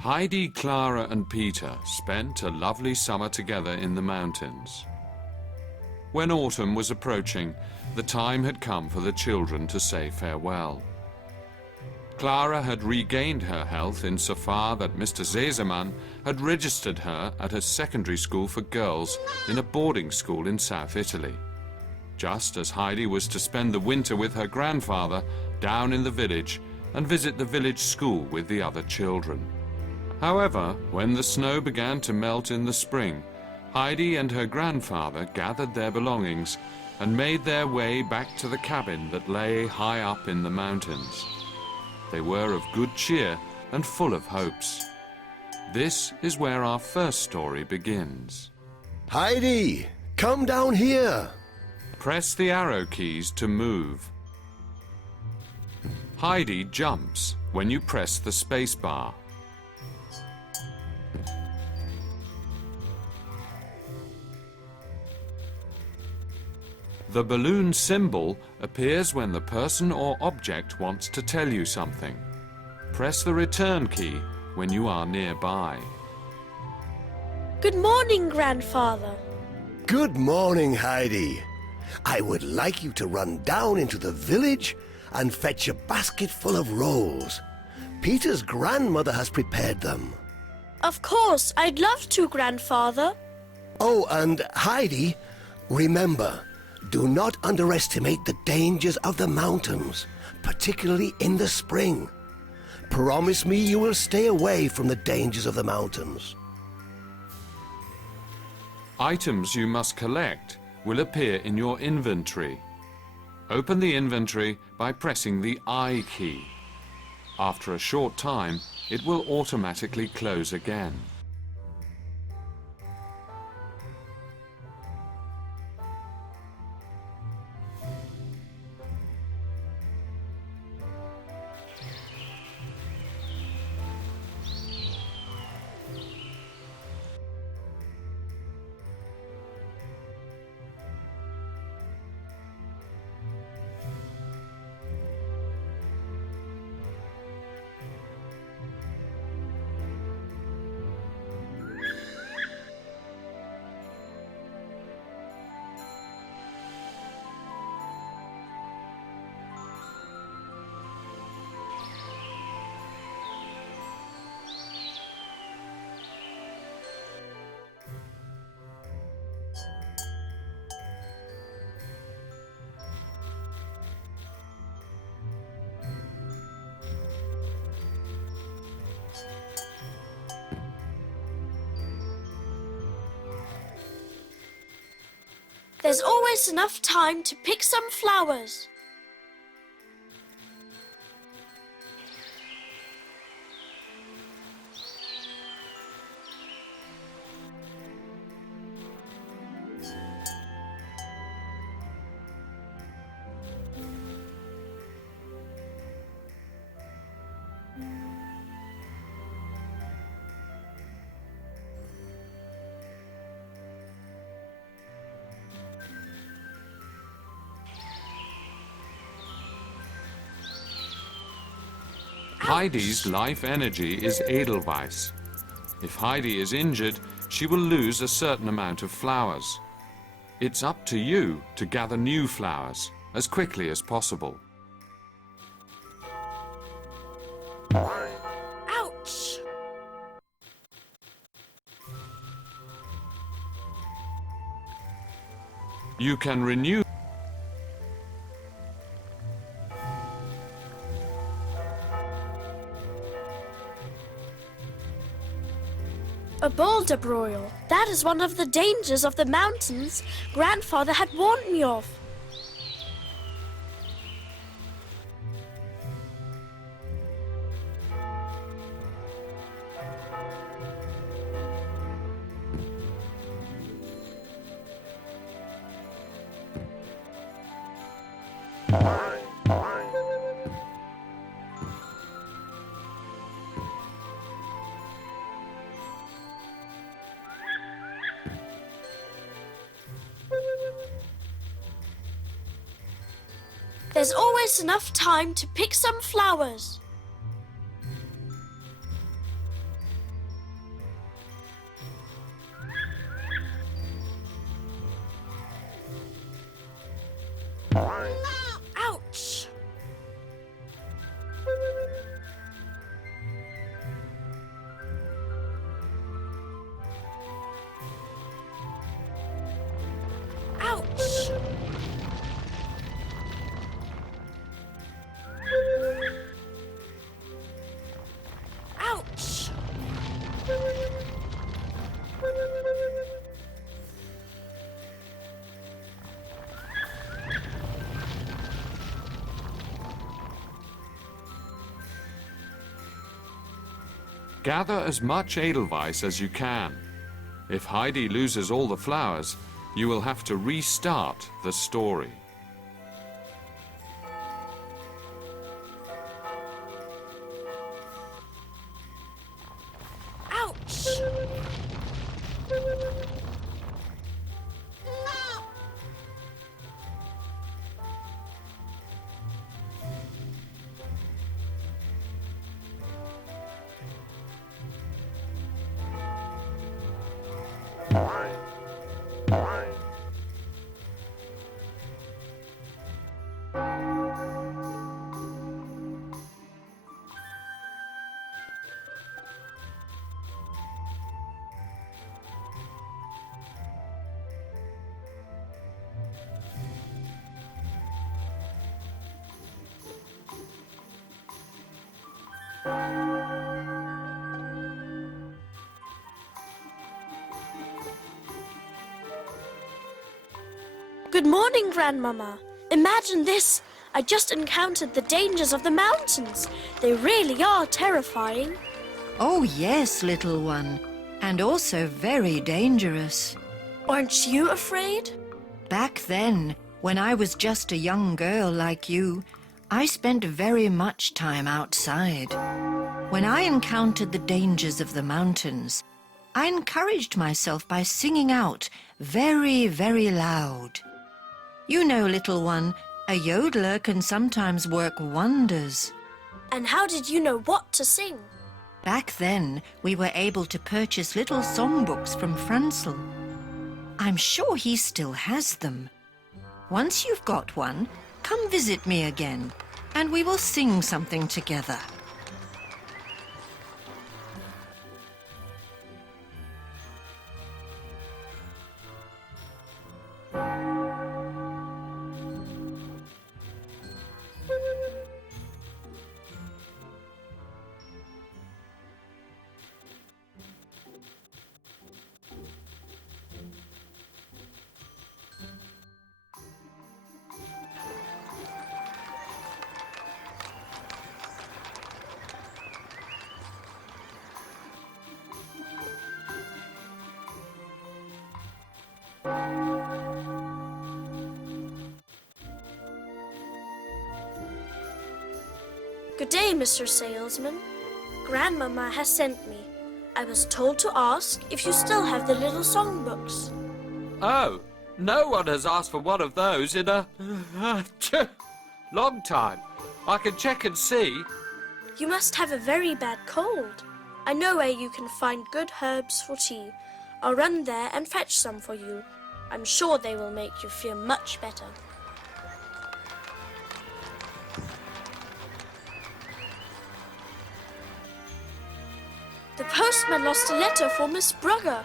Heidi, Clara and Peter spent a lovely summer together in the mountains. When autumn was approaching, the time had come for the children to say farewell. Clara had regained her health insofar that Mr. Zesemann had registered her at a secondary school for girls in a boarding school in South Italy, just as Heidi was to spend the winter with her grandfather down in the village and visit the village school with the other children. However, when the snow began to melt in the spring, Heidi and her grandfather gathered their belongings and made their way back to the cabin that lay high up in the mountains. They were of good cheer and full of hopes. This is where our first story begins. Heidi, come down here. Press the arrow keys to move. Heidi jumps when you press the space bar. The balloon symbol appears when the person or object wants to tell you something. Press the return key when you are nearby. Good morning, Grandfather. Good morning, Heidi. I would like you to run down into the village and fetch a basket full of rolls. Peter's grandmother has prepared them. Of course, I'd love to, Grandfather. Oh, and Heidi, remember, do not underestimate the dangers of the mountains, particularly in the spring. Promise me you will stay away from the dangers of the mountains. Items you must collect will appear in your inventory. Open the inventory by pressing the I key. After a short time, it will automatically close again. There's always enough time to pick some flowers. Heidi's life energy is Edelweiss. If Heidi is injured, she will lose a certain amount of flowers. It's up to you to gather new flowers as quickly as possible. Ouch! You can renew A boulder broil. That is one of the dangers of the mountains Grandfather had warned me of. There's always enough time to pick some flowers. Gather as much edelweiss as you can. If Heidi loses all the flowers, you will have to restart the story. Ouch! Good morning, Grandmama. Imagine this. I just encountered the dangers of the mountains. They really are terrifying. Oh, yes, little one. And also very dangerous. Aren't you afraid? Back then, when I was just a young girl like you, I spent very much time outside. When I encountered the dangers of the mountains, I encouraged myself by singing out very, very loud. You know, little one, a yodeler can sometimes work wonders. And how did you know what to sing? Back then, we were able to purchase little songbooks from Fransel. I'm sure he still has them. Once you've got one, come visit me again, and we will sing something together. Good day, Mr. Salesman. Grandmama has sent me. I was told to ask if you still have the little songbooks. Oh, no one has asked for one of those in a long time. I can check and see. You must have a very bad cold. I know where you can find good herbs for tea. I'll run there and fetch some for you. I'm sure they will make you feel much better. The postman lost a letter for Miss Brugger.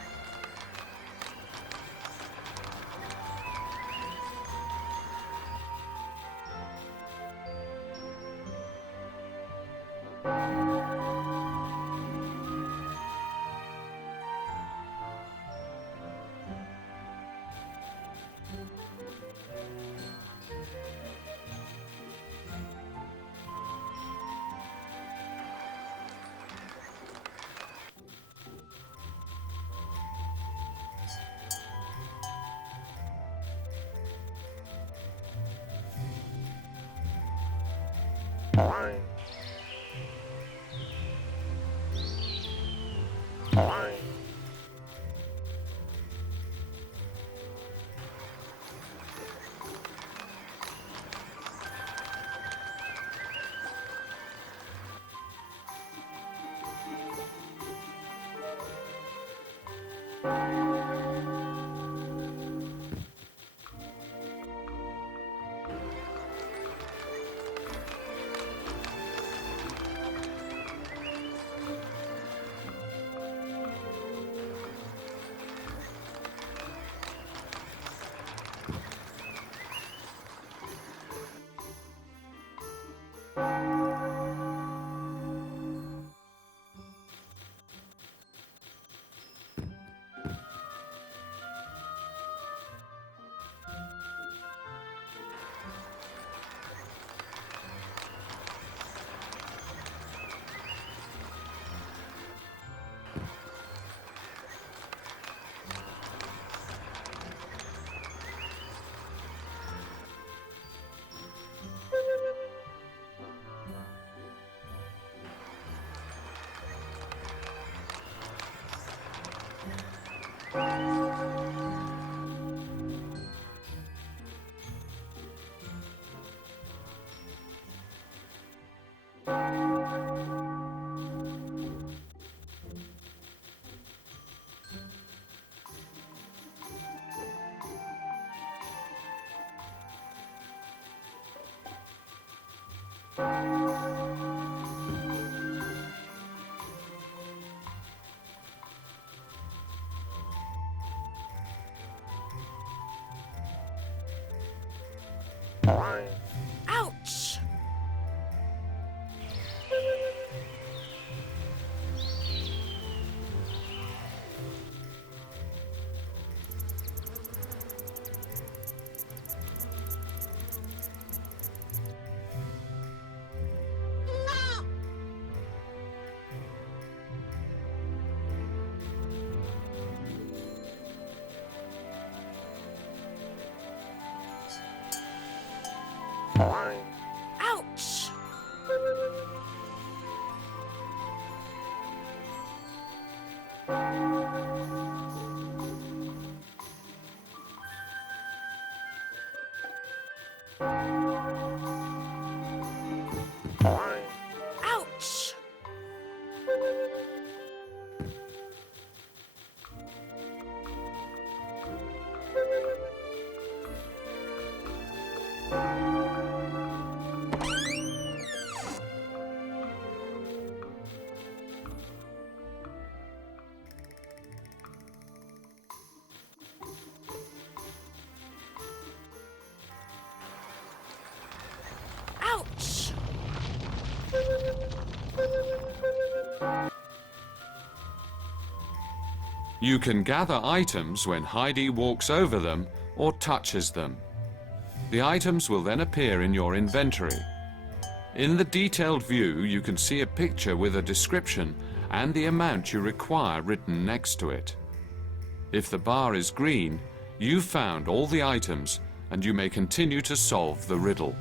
Ouch! Ouch! Ouch! Ouch! You can gather items when Heidi walks over them or touches them. The items will then appear in your inventory. In the detailed view, you can see a picture with a description and the amount you require written next to it. If the bar is green, you've found all the items and you may continue to solve the riddle.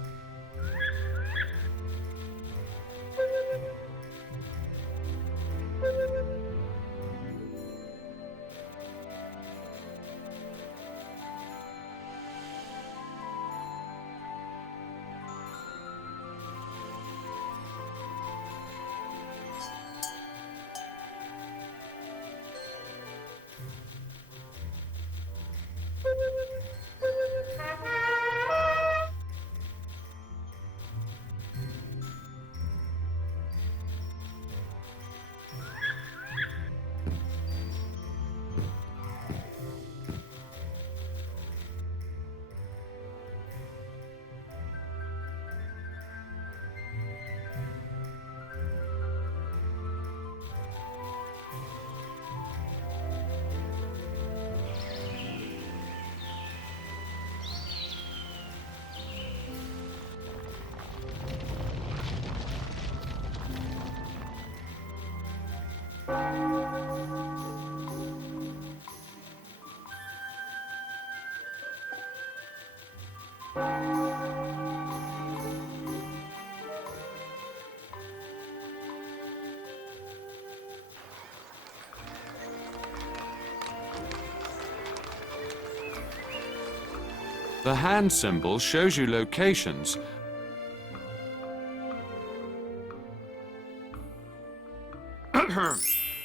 The hand symbol shows you locations.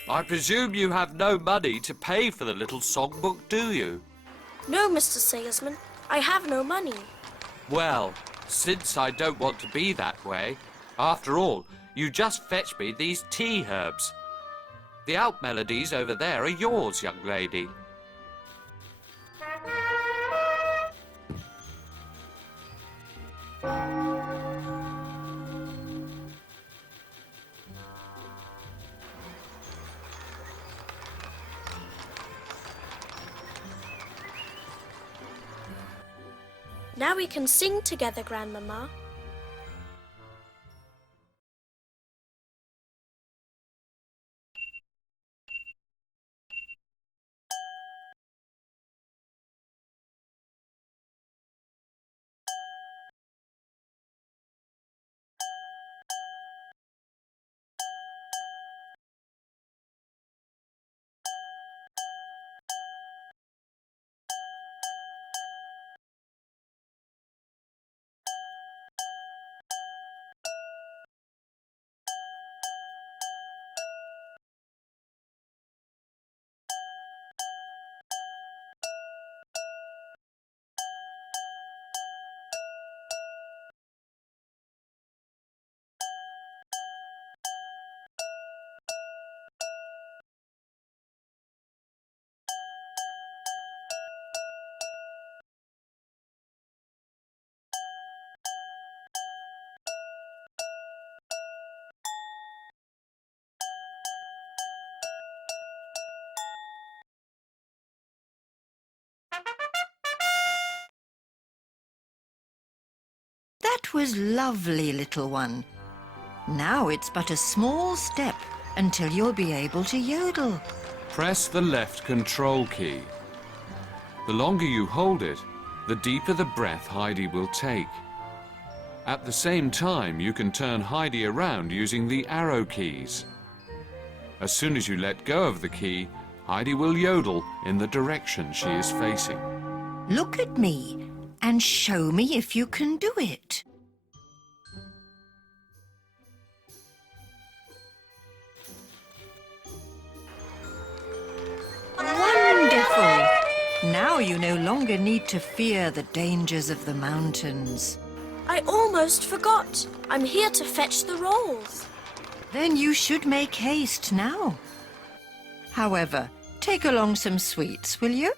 I presume you have no money to pay for the little songbook, do you? No, Mr. Salesman, I have no money. Well, since I don't want to be that way, after all, you just fetched me these tea herbs. The Alp melodies over there are yours, young lady. Now we can sing together, Grandmama. That was lovely, little one. Now it's but a small step until you'll be able to yodel. Press the left control key. The longer you hold it, the deeper the breath Heidi will take. At the same time, you can turn Heidi around using the arrow keys. As soon as you let go of the key, Heidi will yodel in the direction she is facing. Look at me and show me if you can do it. Wonderful! Now you no longer need to fear the dangers of the mountains. I almost forgot. I'm here to fetch the rolls. Then you should make haste now. However, take along some sweets, will you?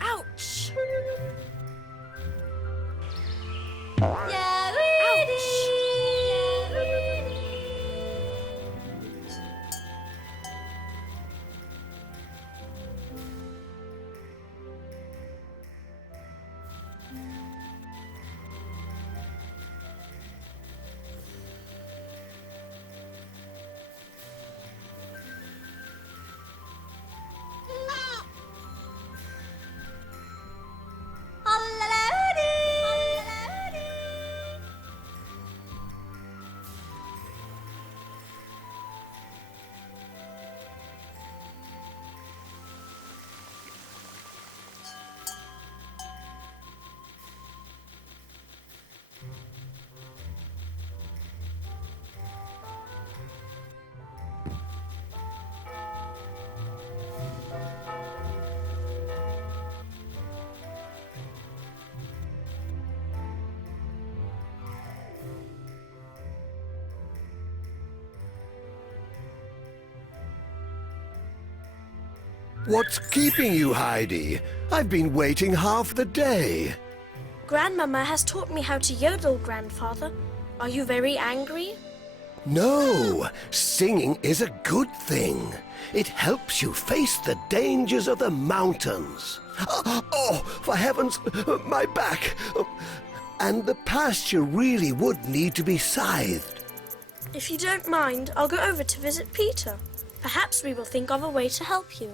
Ouch! What's keeping you, Heidi? I've been waiting half the day. Grandmama has taught me how to yodel, Grandfather. Are you very angry? No, singing is a good thing. It helps you face the dangers of the mountains. Oh, for heavens, my back. And the pasture really would need to be scythed. If you don't mind, I'll go over to visit Peter. Perhaps we will think of a way to help you.